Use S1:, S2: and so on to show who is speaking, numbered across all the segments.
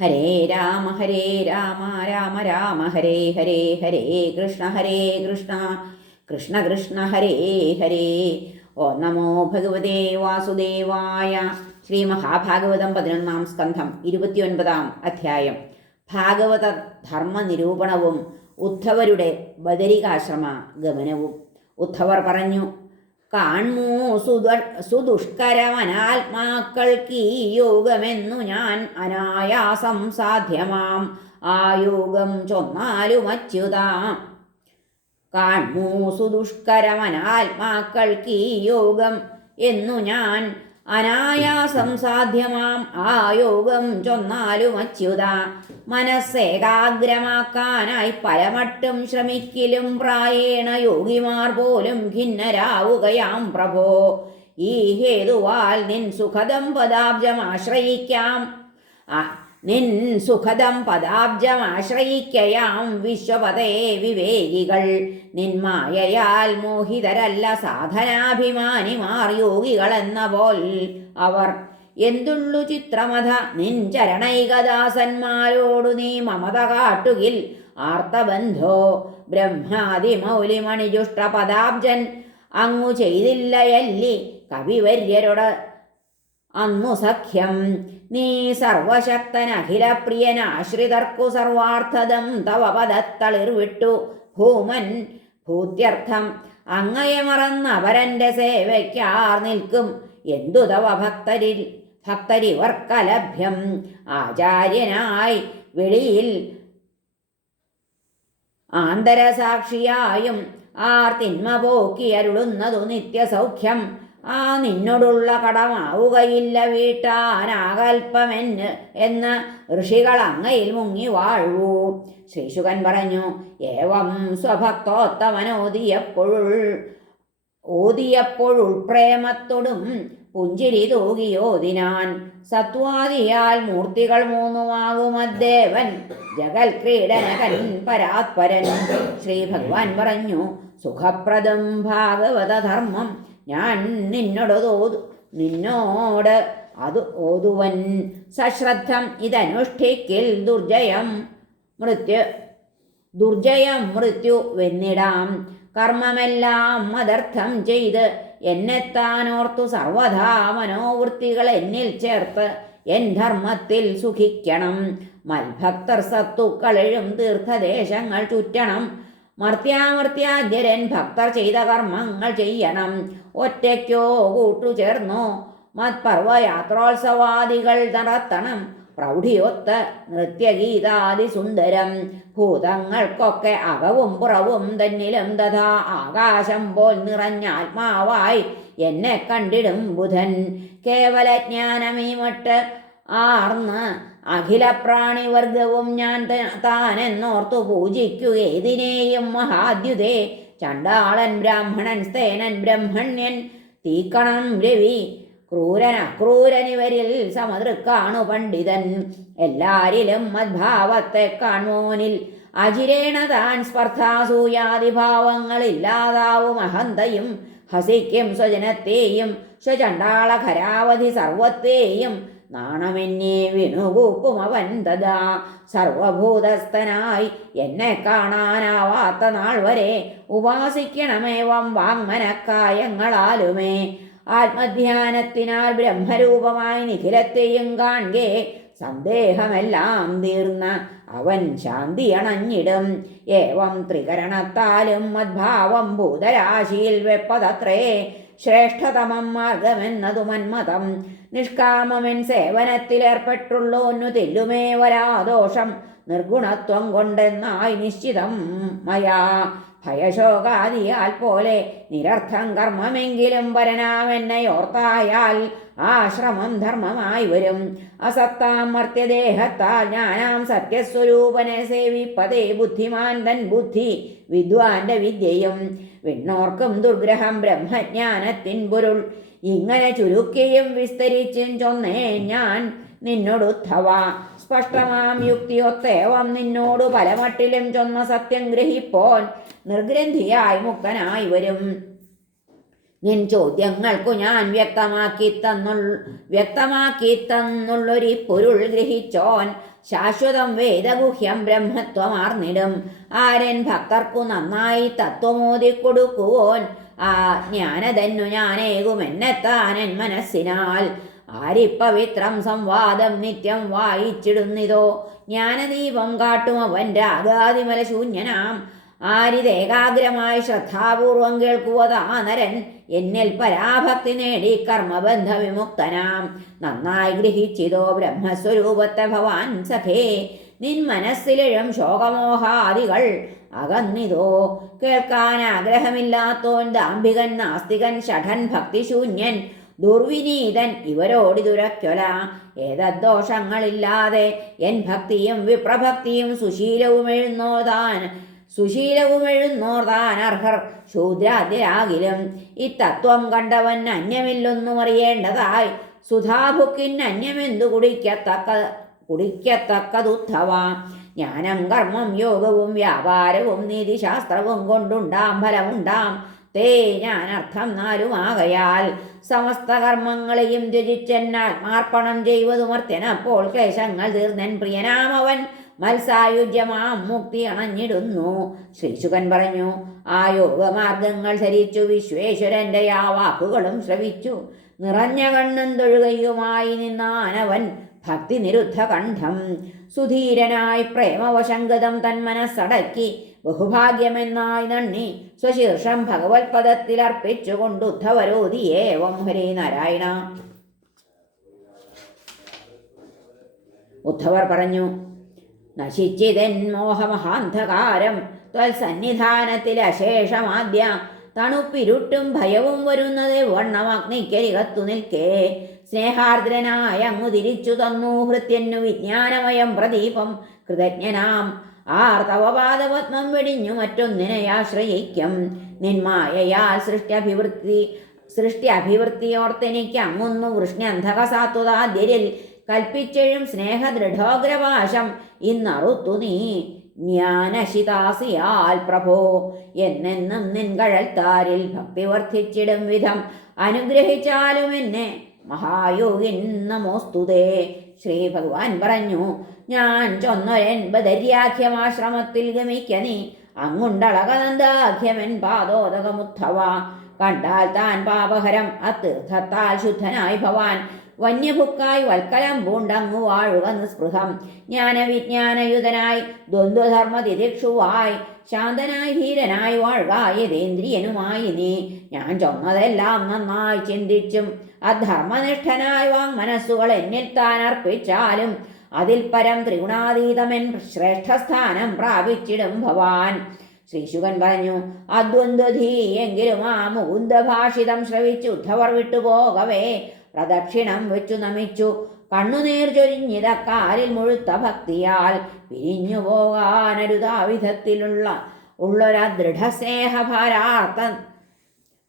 S1: ഹരേ രാമ ഹരേ രാമ രാമ രാമ ഹരേ ഹരേ ഹരേ കൃഷ്ണ ഹരേ കൃഷ്ണ കൃഷ്ണ കൃഷ്ണ ഹരേ ഹരേ. ഓ നമോ ഭഗവതേ വാസുദേവായ ശ്രീ മഹാഭാഗവതം പതിനൊന്നാം സ്കന്ധം ഇരുപത്തിയൊൻപതാം അധ്യായം. ഭാഗവത ധർമ്മ നിരൂപണവും ഉദ്ധവരുടെ ബദരികാശ്രമ ഗമനവും. ഉദ്ധവർ പറഞ്ഞു കാൺമൂ സുദ സുദുഷ്കരമനാത്മാക്കൾക്ക് ഈ യോഗമെന്നു ഞാൻ അനായാസം സാധ്യമാം. ആ യോഗം ചൊന്നാലും അച്യുതാം. കാൺമൂ സുദുഷ്കരമനാത്മാക്കൾക്ക് ഈ യോഗം എന്നു ഞാൻ അനായാസം സാധ്യമാം. ആ യോഗം ചൊന്നാലും അച്യുത മനസ്സേകാഗ്രമാക്കാനായി പലമട്ടും ശ്രമിക്കലും പ്രായേണ യോഗിമാർ പോലും ഖിന്നരാവുകയാം പ്രഭോ. ഈ ഹേതുവാൽ നിൻ സുഖദം പദാബ്ജം ആശ്രയിക്കാം നിൻ സുഖദം പദാബ്ജം ആശ്രയിക്കയാം വിശ്വപതേ വിവേകികൾ. നിന്മായയാൽ മോഹിതരല്ല സാധനാഭിമാനിമാർ യോഗികളെന്ന പോൽ അവർ. എന്തുള്ളു ചിത്രമത നിൻ ചരണൈകദാസന്മാരോടു നീ മമത കാട്ടുകിൽ. ആർത്തബന്ധോ ബ്രഹ്മാതിമൗലിമണിജുഷ്ട പദാബ്ജൻ അങ്ങു ചെയ്തില്ലയല്ലി കവിവര്യരോട്. അന്നു സഖ്യം നീ സർവശക്തൻ അഖിലപ്രിയൻ ആശ്രിതർക്കു സർവാർത്ഥതം തവ പദത്തളിർ വിട്ടു. ഭൂമൻ ഭൂത്യർത്ഥം അങ്ങയെ മറന്ന് അവരന്റെ സേവയ്ക്കാർ നിൽക്കും. എന്തു തവ ഭക്തരിൽ ഭക്തരിവർക്കലഭ്യം ആചാര്യനായി വെളിയിൽ ആന്തരസാക്ഷിയായും ആർ തിന്മ പോക്കി അരുളുന്നതു നിത്യസൗഖ്യം. ആ നിന്നോടുള്ള കടമാവുകയില്ല വീട്ടാനാകൽപ്പമെന്ന് എന്ന് ഋഷികൾ അങ്ങയിൽ മുങ്ങി വാഴൂ ശ്രീശുകൻ പറഞ്ഞു ഏവം സ്വഭക്തോത്തമനോദിയപ്പോഴുൾ ഓതിയപ്പോഴുൾ പ്രേമത്തോടും പുഞ്ചിരി തൂകിയോതിനാൻ സത്വാദിയാൽ മൂർത്തികൾ മൂന്നുമാകുമദ്ദേവൻ ജഗൽ ക്രീഡനകൻ പരാത്പരൻ. ശ്രീ ഭഗവാൻ പറഞ്ഞു സുഖപ്രദം ഭാഗവത ധർമ്മം ഞാൻ നിന്നോട് തോതു നിന്നോട് അത് ഓതുവൻ. സശ്രദ്ധം ഇതനുഷ്ഠിക്കിൽ ദുർജയം മൃത്യു ദുർജയം മൃത്യു വെന്നിടാം കർമ്മമെല്ലാം മതർത്ഥം ചെയ്ത് എന്നെത്താനോർത്തു സർവധാ മനോവൃത്തികൾ എന്നിൽ ചേർത്ത് എൻ ധർമ്മത്തിൽ സുഖിക്കണം. മൽഭക്തർ സത്തുക്കളെഴും തീർത്ഥദേശങ്ങൾ ചുറ്റണം. മർത്യാമർത്യാദ്യരൻ ഭക്തർ ചെയ്ത കർമ്മങ്ങൾ ചെയ്യണം. ഒറ്റയ്ക്കോ കൂട്ടുചേർന്നോ മത്പർവയാത്രോത്സവാദികൾ നടത്തണം. പ്രൗഢിയൊത്ത് നൃത്യഗീതാദി സുന്ദരം ഭൂതങ്ങൾക്കൊക്കെ അകവും പുറവും തന്നിലും തഥാ ആകാശം പോൽ നിറഞ്ഞ ആത്മാവായി എന്നെ കണ്ടിടും ബുധൻ. കേവല ജ്ഞാനമീമട്ട് ആർന്ന് അഖില പ്രാണിവർഗവും ഞാൻ താനെന്നോർത്തു പൂജിക്കുക ഏതിനേയും മഹാദ്യുതേ. ചണ്ടാളൻ ബ്രാഹ്മണൻ സ്തേനൻ ബ്രഹ്മണ്യൻ തീക്കണം രവി. ക്രൂരൻ അക്രൂരനിവരിൽ സമതൃക്കാണു പണ്ഡിതൻ. എല്ലാരിലും മദ്ഭാവത്തെ കാൺമോനിൽ അജിരേണ താൻ സ്പർദ്ധാസൂയാദിഭാവങ്ങളില്ലാതാവും അഹന്തയും. ഹസിക്കും സ്വജനത്തെയും സ്വചണ്ടാള ഖരാവധി സർവത്തെയും നാണമെന്നെ വിണുകൂപ്പും അവൻ തഥാ സർവഭൂതസ്ഥനായി. എന്നെ കാണാനാവാത്ത നാൾ വരെ ഉപാസിക്കണമേവം വാങ്മനക്കായങ്ങളാലുമേ. ആത്മധ്യാനത്തിനാൽ ബ്രഹ്മരൂപമായി നിഖിലത്തെയും കാണേ സന്ദേഹമെല്ലാം തീർന്ന അവൻ ശാന്തി അണഞ്ഞിടും. ഏവം ത്രികരണത്താലും മദ്ഭാവം ഭൂതരാശിയിൽ വെപ്പതത്രേ. ശ്രേഷ്ഠതമം മാർഗമെന്നതു മന്മതം. നിഷ്കാമമെൻ സേവനത്തിലേർപ്പെട്ടുള്ളോന്നു തെല്ലുമേ വരാദോഷം. നിർഗുണത്വം കൊണ്ടെന്നായി നിശ്ചിതം മയാ. ഭയശോകാദിയാൽ പോലെ നിരർത്ഥം കർമ്മമെങ്കിലും പരനാമെന്നെ ഓർത്തായാൽ ആശ്രമം ധർമ്മമായി വരും. അസത്താം മർത്യദേഹത്താൽ ഞാനാം സത്യസ്വരൂപനെ സേവിപ്പതേ ബുദ്ധിമാൻ തൻ ബുദ്ധി വിദ്വാന്റെ വിദ്യയും. വിണ്ണോർക്കും ദുർഗ്രഹം ബ്രഹ്മജ്ഞാനത്തിൻ പൊരുൾ. ഇങ്ങനെ ചുരുക്കിയും വിസ്തരിച്ചും ചൊന്നേ ഞാൻ നിന്നോടുദ്ധവ. സ്പഷ്ടമാം യുക്തിയൊത്തേവം നിന്നോട് പലമട്ടിലും ചൊന്ന സത്യം ഗ്രഹിപ്പോൻ. നിർഗ്രന്ഥിയായി മുക്തനായി വരും. നിൻ ചോദ്യങ്ങൾക്കു ഞാൻ വ്യക്തമാക്കി തന്നു വ്യക്തമാക്കി തന്നുള്ളൊരു പൊരുൾ ഗ്രഹിച്ചോൻ ശാശ്വതം വേദഗുഹ്യം ബ്രഹ്മത്വമാർന്നിടും. ആരൻ ഭക്തർക്കു നന്നായി തത്വമോതി കൊടുക്കുവോൻ ആ ജ്ഞാനതന്നു ഞാനേകുമെന്നെത്താനൻ മനസ്സിനാൽ. ആരിപ്പവിത്രം സംവാദം നിത്യം വായിച്ചിടുന്നിതോ? ജ്ഞാനദീപം കാട്ടും അവൻ രാഗാതിമല ശൂന്യനാം. ആരിതേകാഗ്രമായി ശ്രദ്ധാപൂർവം കേൾക്കുവതാ നരൻ എന്നിൽ പരാഭക്തി നേടി കർമ്മബന്ധ വിമുക്തനാം നന്നായി ഗ്രഹിച്ചിതോ ബ്രഹ്മസ്വരൂപത്തെ ഭവാൻ സഖേ. നിൻ മനസ്സിലെഴും ശോകമോഹാദികൾ അകന്നിതോ. കേൾക്കാൻ ആഗ്രഹമില്ലാത്തോൻ ദാംഭികൻ നാസ്തികൻ ഷഠൻ ഭക്തിശൂന്യൻ ദുർവിനീതൻ ഇവരോടിതുരക്കൊല ഏതദ്ദോഷങ്ങളില്ലാതെ എൻ ഭക്തിയും വിപ്രഭക്തിയും സുശീലവും എഴുന്നോതാൻ സുശീലവും ശൂദ്രാതിരാകിലും അർഹർ. ശൂദ്രാദ്യരാകിലും ഈ തത്വം കണ്ടവൻ അന്യമില്ലൊന്നും അറിയേണ്ടതായി സുധാഭുക്കിൻ അന്യമെന്തു കുടിക്കത്തക്ക കുടിക്കത്തക്കതുവാ ജ്ഞാനം കർമ്മം യോഗവും വ്യാപാരവും നീതിശാസ്ത്രവും കൊണ്ടുണ്ടാം ഫലമുണ്ടാം. തേ ഞാനർത്ഥം നാലുമാകയാൽ സമസ്ത കർമ്മങ്ങളെയും ത്യജിച്ചെന്നാത്മാർപ്പണം ചെയ്വതുമർത്യനപ്പോൾ ക്ലേശങ്ങൾ തീർന്നൻ പ്രിയനാമവൻ. മത്സായുജ്യമാം മുക്തി അണഞ്ഞിടുന്നു. ശ്രീശുഖൻ പറഞ്ഞു ആ യോഗമാർഗങ്ങൾ ധരിച്ചു വിശ്വേശ്വരന്റെ ആ വാക്കുകളും ശ്രവിച്ചു. നിറഞ്ഞ കണ്ണും തൊഴുകയുമായി നിന്നാനവൻ ഭക്തി നിരുദ്ധ കണ്ഠം സുധീരനായി പ്രേമവശങ്കതം തൻ മനസ്സടക്കി ബഹുഭാഗ്യമെന്നായി നന്ദി. സ്വശീർഷം ഭഗവത് പദത്തിൽ അർപ്പിച്ചുകൊണ്ടുദ്ധവരോധി ഏവം ഹരേ നാരായണ. ഉദ്ധവർ പറഞ്ഞു നശിച്ചിതൻ മോഹമഹാന്ധകാരം. ത്വൽസന്നിധാനത്തിൽ അശേഷമാദ്യ. തണുപ്പിരുട്ടും ഭയവും വരുന്നത് വണ്ണമഗ്നിക്കരികത്തു നിൽക്കേ. സ്നേഹാർദ്രനായ അങ്ങു തിരിച്ചു തന്നു. ഹൃത്യന്നു വിജ്ഞാനമയം പ്രദീപം. കൃതജ്ഞനാം. ആർത്തവപാദപത്മം വെടിഞ്ഞു മറ്റൊന്നിനെ ആശ്രയിക്കും. നിന്മായയാൽ സൃഷ്ടിയഭിവൃത്തി സൃഷ്ടി അഭിവൃത്തിയോർത്തെനിക്ക് അങ്ങൊന്നു വൃഷ്ണ്യന്ധകസാത്വതാദ്യരിൽ കൽപ്പിച്ചെഴും സ്നേഹദൃഢോഗ്രവാശം ഇന്നറുത്തു നീ. ജ്ഞാനശിതാസിയാൽ പ്രഭോ എന്നെന്നും നിൻകഴൽത്താരിൽ ഭക്തി വർദ്ധിച്ചിടും വിധം അനുഗ്രഹിച്ചാലും എന്നെ. മഹായോഗിൻ നമോസ്തുതേ. ശ്രീ ഭഗവാൻ പറഞ്ഞു ഞാൻ ചൊന്നൊരൻപതര്യാഖ്യമാശ്രമത്തിൽ ഗമിക്ക നീ. അങ്ങുണ്ടളകനന്ദാഖ്യമൻ പാദോദകമുദ്ധവ. കണ്ടാൽ താൻ പാപഹരം അത്തീർത്ഥത്താൽ ശുദ്ധനായി ഭവാൻ. വന്യഭുക്കായി വൽക്കലം പൂണ്ടങ്ങു വാഴുക നിസ്പൃഹം ജ്ഞാനവിജ്ഞാനയുതനായി ദ്വന്ദ്വധർമ്മ തിരിക്ഷുവായി ശാന്തനായി ധീരനായി വാഴുക യതേന്ദ്രിയനുമായി നീ. ഞാൻ ചൊന്നതെല്ലാം നന്നായി ചിന്തിച്ചും അധർമ്മനിഷ്ഠനായി വാങ് മനസ്സുകൾ എന്നിൽ താൻ അർപ്പിച്ചാലും അതിൽ പരം ത്രിഗുണാതീതമെൻ ശ്രേഷ്ഠസ്ഥാനം പ്രാപിച്ചിടും ഭവാൻ. ശ്രീശുകൻ പറഞ്ഞു അദ്വന്ദ്വധീ എങ്കിലും ആ മുകുന്ദഭാഷിതം ശ്രവിച്ചു ഉദ്ധവർ വിട്ടുപോകവേ. പ്രദക്ഷിണം വെച്ചു നമിച്ചു. കണ്ണുനീർ ചൊരിഞ്ഞിതക്കാലിൽ മുഴുത്ത ഭക്തിയാൽ പിരിഞ്ഞു പോകാനരുതാവിധത്തിലുള്ള ഉള്ളൊരാ ദൃഢസ്നേഹഭാരാർത്ഥ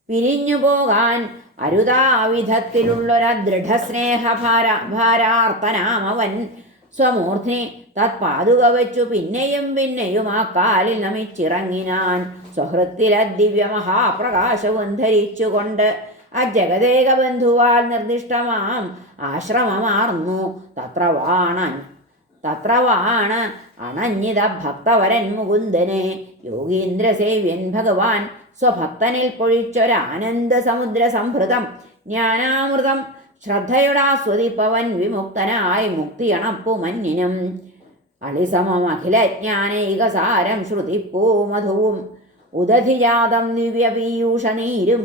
S1: പിരിഞ്ഞു പോകാൻ അരുതാ വിധത്തിലുള്ളൊരാ ദൃഢസ്നേഹഭാര ഭാരാർത്ഥനാമവൻ സ്വമൂർധ്നി തത്പാതുക വെച്ചു പിന്നെയും പിന്നെയും ആ കാലിൽ നമിച്ചിറങ്ങിനാൻ സ്വഹൃത്തിലെ ദിവ്യമഹാപ്രകാശവും ധരിച്ചുകൊണ്ട് ആ ജഗദേക ബന്ധുവാൽ നിർദ്ദിഷ്ടമാം ആശ്രമമാർന്നു. തത്ര വാണൻ തത്ര വാണ അണഞ്ഞിത ഭക്തവരൻ മുകുന്ദനെ. യോഗീന്ദ്രസേവ്യൻ ഭഗവാൻ സ്വഭക്തനിൽ പൊഴിച്ചൊരാനന്ദ സമുദ്ര സംഭൃതം ജ്ഞാനാമൃതം ശ്രദ്ധയുടാസ്വദിപ്പവൻ വിമുക്തനായി മുക്തിയണപ്പു മഞ്ഞിനും അളിസമമഖിലജ്ഞാനൈകസാരം ശ്രുതിപ്പൂ മധുവും ഉദധിജാതം ദിവ്യപീയൂഷനീരും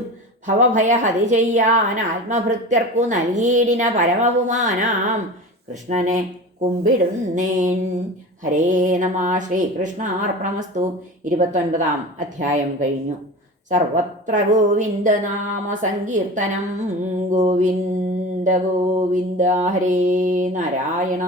S1: ഭവഭയഹതി ചെയ്യാൻ ആത്മഭൃത്യർക്കു നൽകിയിടിന പരമപുമാനാം. കൃഷ്ണനെ കുമ്പിടുന്നേൻ. ഹരേ നമ ശ്രീകൃഷ്ണാർപ്പണമസ്തു. ഇരുപത്തൊൻപതാം അധ്യായം കഴിഞ്ഞു. സർവത്ര ഗോവിന്ദനാമ സങ്കീർത്തനം ഗോവിന്ദ ഗോവിന്ദ ഹരേ നാരായണ.